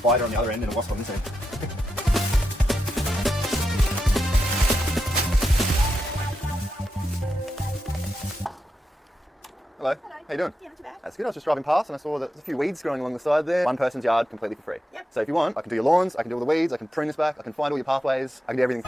spider on the other end and a wasp on this end. Hello. How you doing? Yeah, not too bad. That's good. I was just driving past and I saw that there's a few weeds growing along the side there. One person's yard completely for free. Yep. So if you want, I can do your lawns, I can do all the weeds, I can prune this back, I can find all your pathways, I can do everything.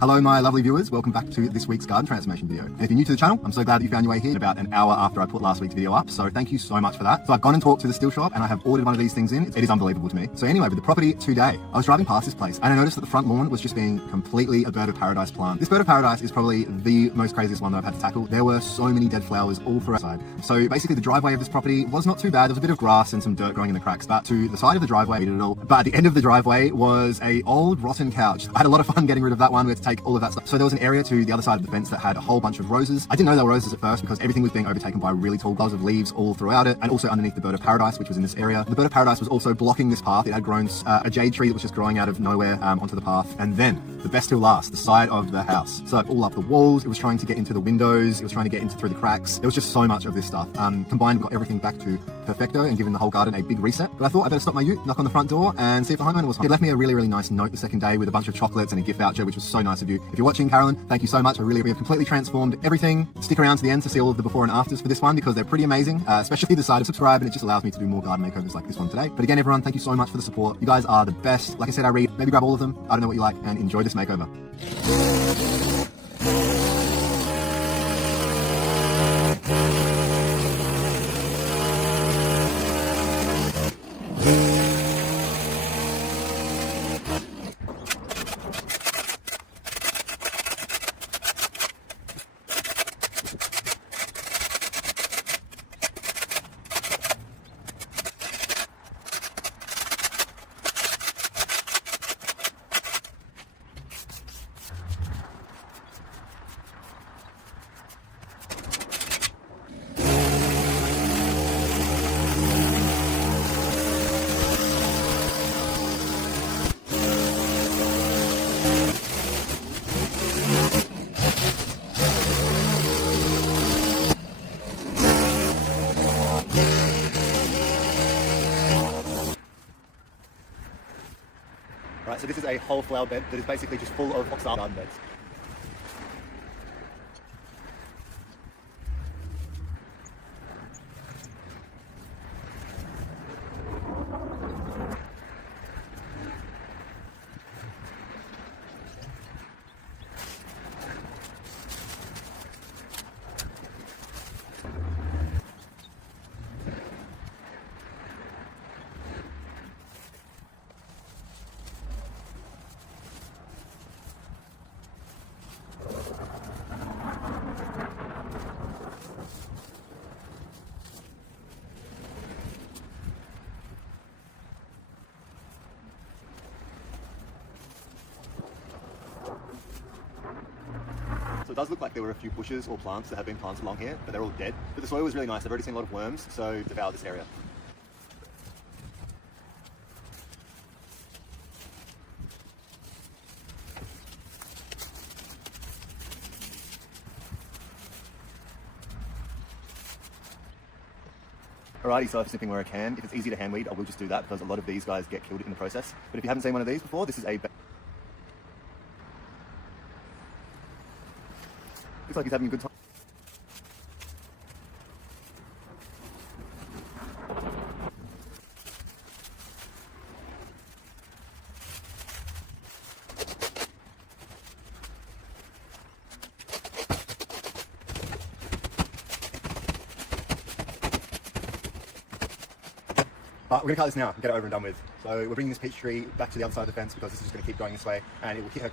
Hello my lovely viewers, welcome back to this week's garden transformation video. And if you're new to the channel, I'm so glad that you found your way here about an hour after I put last week's video up, so thank you so much for that. So I've gone and talked to the still shop and I have ordered one of these things in. It is unbelievable to me. So anyway, with the property today, I was driving past this place and I noticed that the front lawn was just being completely a bird of paradise plant. This bird of paradise is probably the most craziest one that I've had to tackle. There were so many dead flowers all through outside. So basically the driveway of this property was not too bad. There was a bit of grass and some dirt growing in the cracks, but to the side of the driveway, it all. But at the end of the driveway was a old rotten couch. I had a lot of fun getting rid of that one. We had to take all of that stuff. So there was an area to the other side of the fence that had a whole bunch of roses. I didn't know they were roses at first because everything was being overtaken by really tall boughs of leaves all throughout it, and also underneath the bird of paradise, which was in this area. The bird of paradise was also blocking this path. It had grown a jade tree that was just growing out of nowhere onto the path. And then the best till last, the side of the house. So all up the walls, it was trying to get into the windows, it was trying to get into through the cracks. There was just so much of this stuff. Combined, we got everything back to perfecto and given the whole garden a big reset. But I thought I better stop my ute, knock on the front door and see if the homeowner was home. He left me a really, really nice note the second day with a bunch of chocolates and a gift voucher, which was so nice of you. If you're watching, Carolyn, thank you so much. We have completely transformed everything. Stick around to the end to see all of the before and afters for this one because they're pretty amazing, especially the side of subscribe, and it just allows me to do more garden makeovers like this one today. But again, everyone, thank you so much for the support. You guys are the best. Like I said, I read, maybe grab all of them. I don't know what you like, and enjoy this makeover. Right, so this is a whole flower bed that is basically just full of oxide garden beds. So it does look like there were a few bushes or plants that have been planted along here, but they're all dead. But the soil was really nice. I've already seen a lot of worms, so devoured this area. Alrighty, so I'm snipping where I can. If it's easy to hand weed, I will just do that because a lot of these guys get killed in the process. But if you haven't seen one of these before, this is a... Looks like he's having a good time. We're going to cut this now and get it over and done with. So we're bringing this peach tree back to the other side of the fence because this is just going to keep going this way and it will hit her.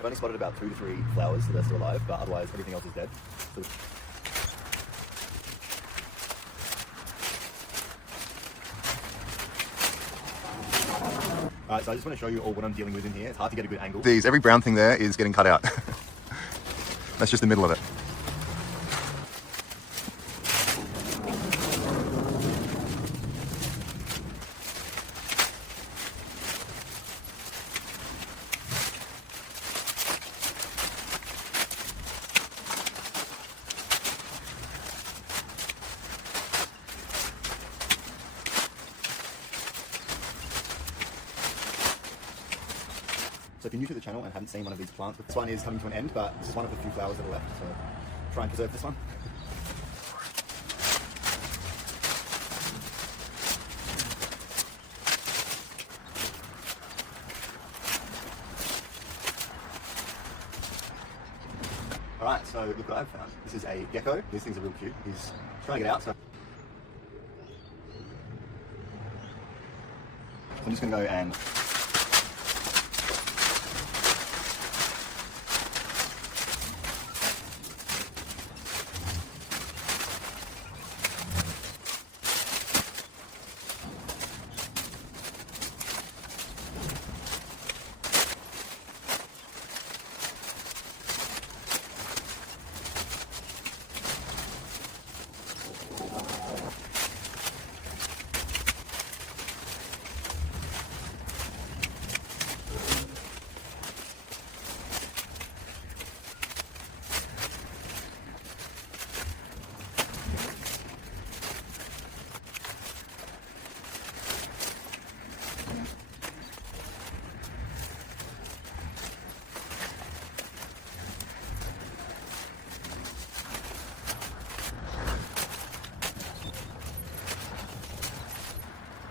I've only spotted about 2 to 3 flowers that are still alive, but otherwise everything else is dead. So Alright, so I just want to show you all what I'm dealing with in here. It's hard to get a good angle. Every brown thing there is getting cut out. That's just the middle of it. So if you're new to the channel and haven't seen one of these plants, this one is coming to an end, but this is one of the few flowers that are left, so try and preserve this one. Alright, so look what I've found. This is a gecko. These things are real cute. He's trying to get out, so I'm just going to go and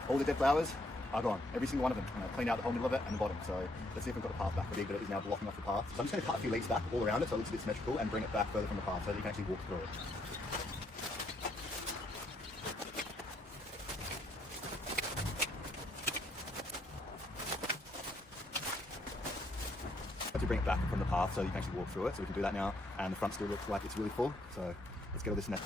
all the dead flowers are gone, every single one of them. And I've cleaned out the whole middle of it and the bottom. So let's see if we've got the path back for but it is now blocking off the path. So I'm just going to cut a few leaves back all around it so it looks a bit symmetrical and bring it back further from the path so that you can actually walk through it. to bring it back from the path so you can actually walk through it. So we can do that now, and the front still looks like it's really full. So let's get all this net.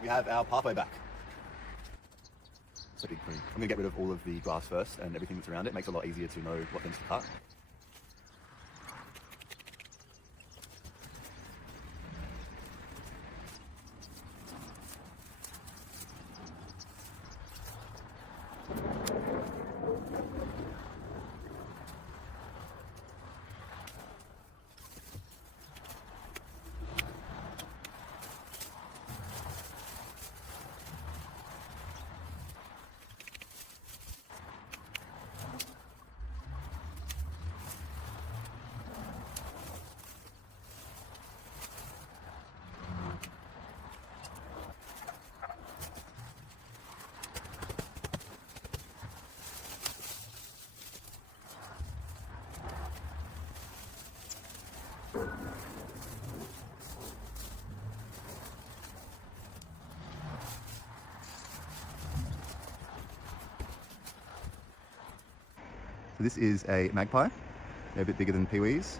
We have our pathway back. So big cream. I'm going to get rid of all of the grass first and everything that's around it. It makes it a lot easier to know what things to cut. So this is a magpie. They're a bit bigger than peewees.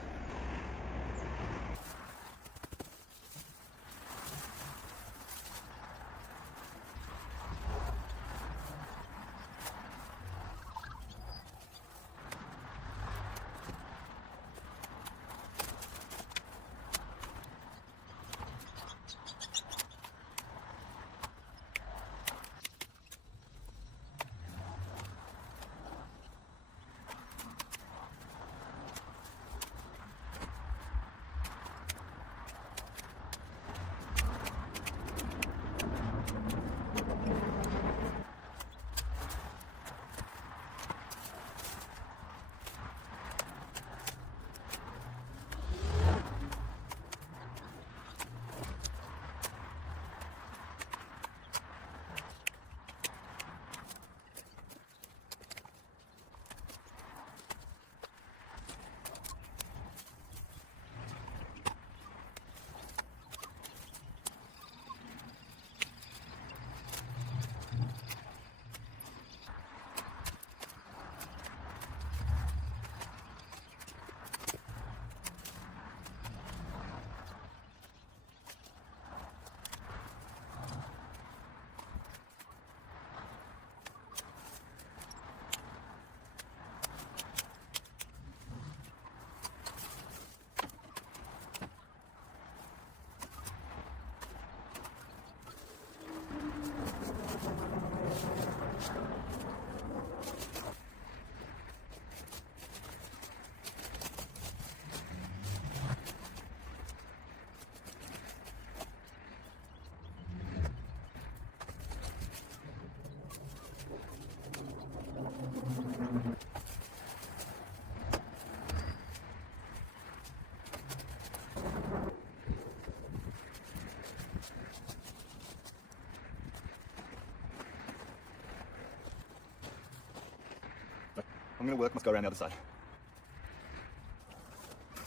I'm going to work, must go around the other side.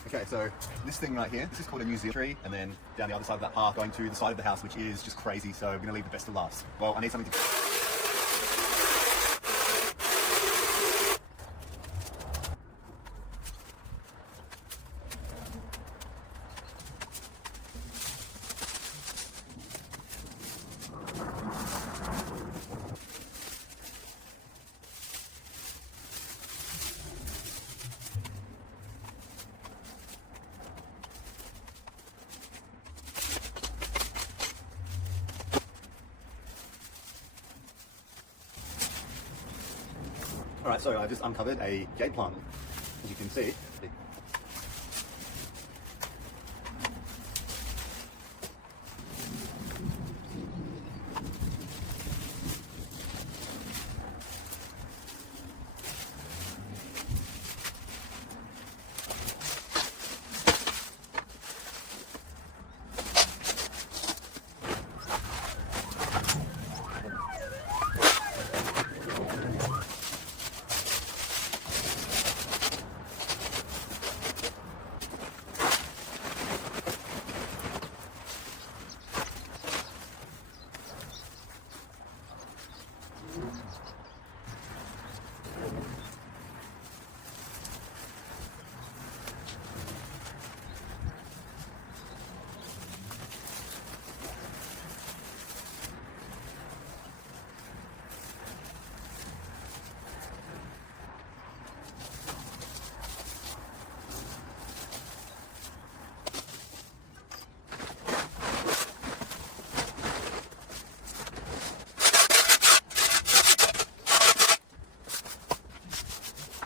Okay, so this thing right here, this is called a New Zealand tree, and then down the other side of that path, going to the side of the house, which is just crazy, so we're going to leave the best to last. Well, I need something to... Alright, so I just uncovered a jade plant. As you can see,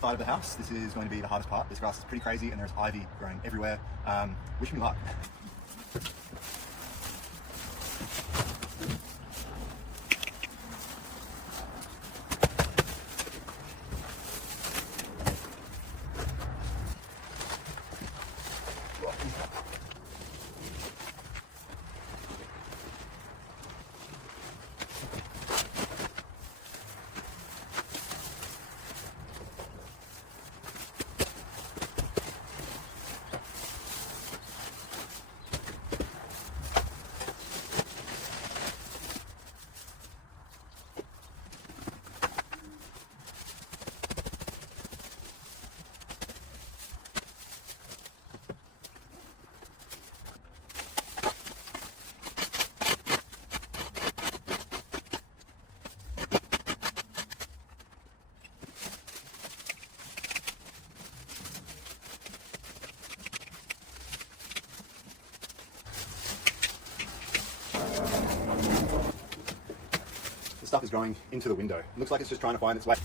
side of the house. This is going to be the hardest part. This grass is pretty crazy and there's ivy growing everywhere. Wish me luck. The stuff is growing into the window. It looks like it's just trying to find its way.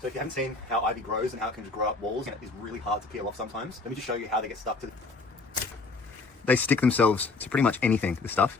So if you haven't seen how ivy grows and how it can just grow up walls, and it is really hard to peel off sometimes, let me just show you how they get stuck to. They stick themselves to pretty much anything, this stuff.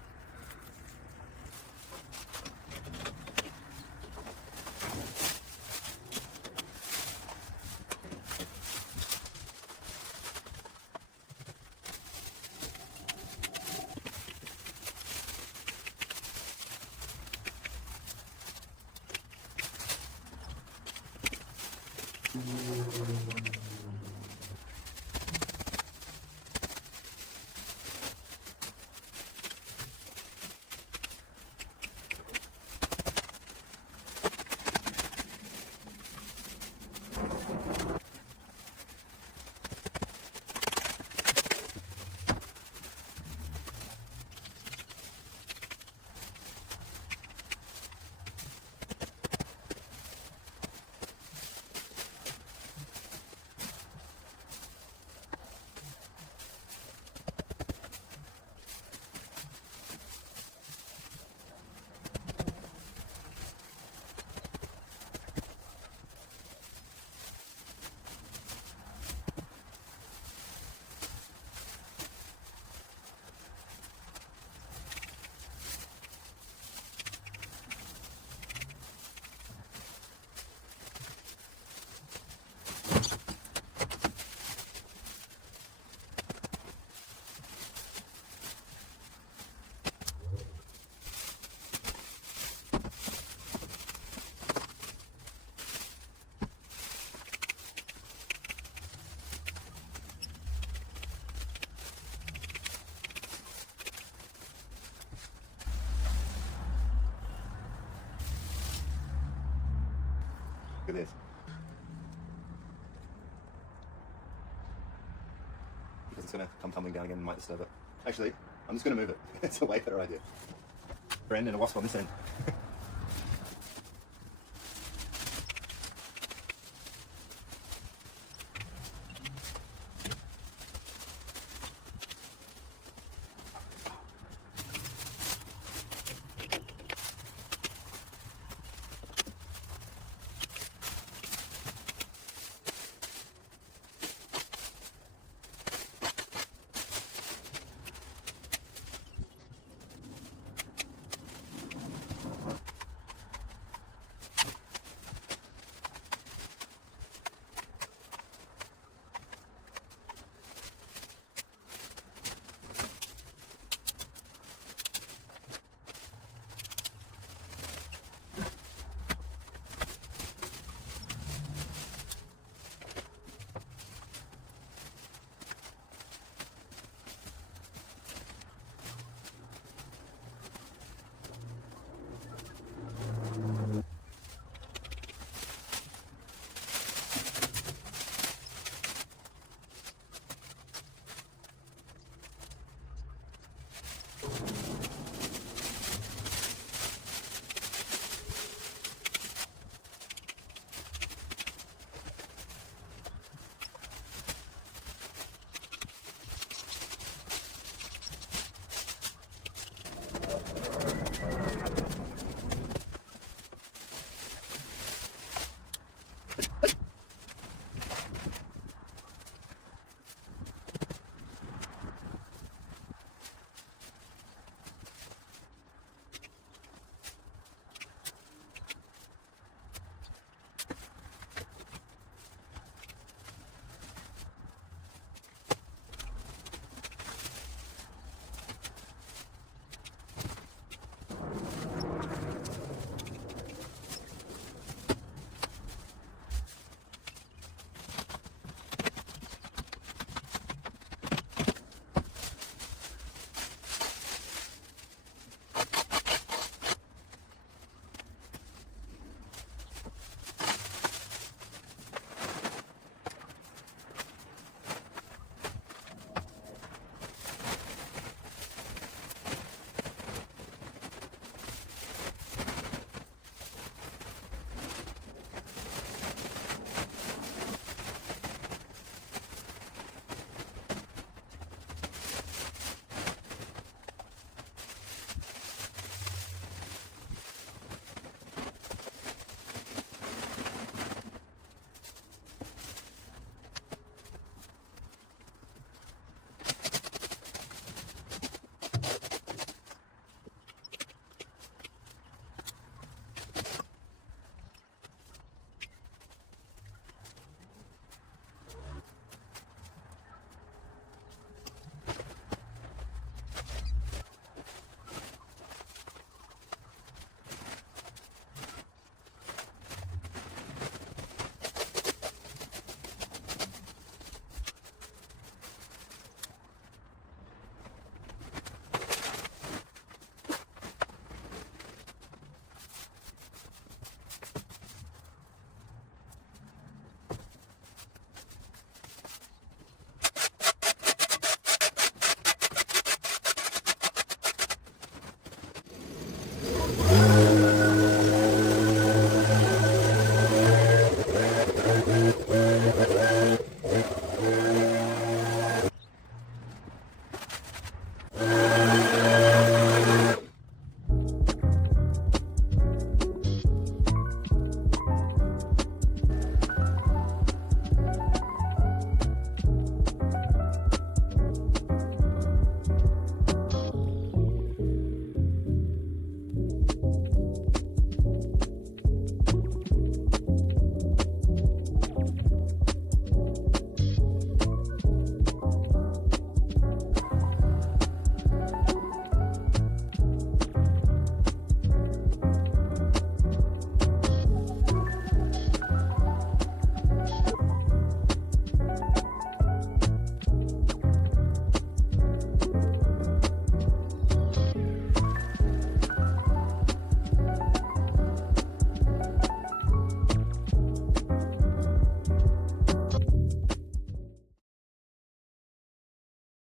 Look at this. Because it's going to come tumbling down again and might disturb it. Actually, I'm just going to move it. It's a way better idea. Friend and a wasp on this end.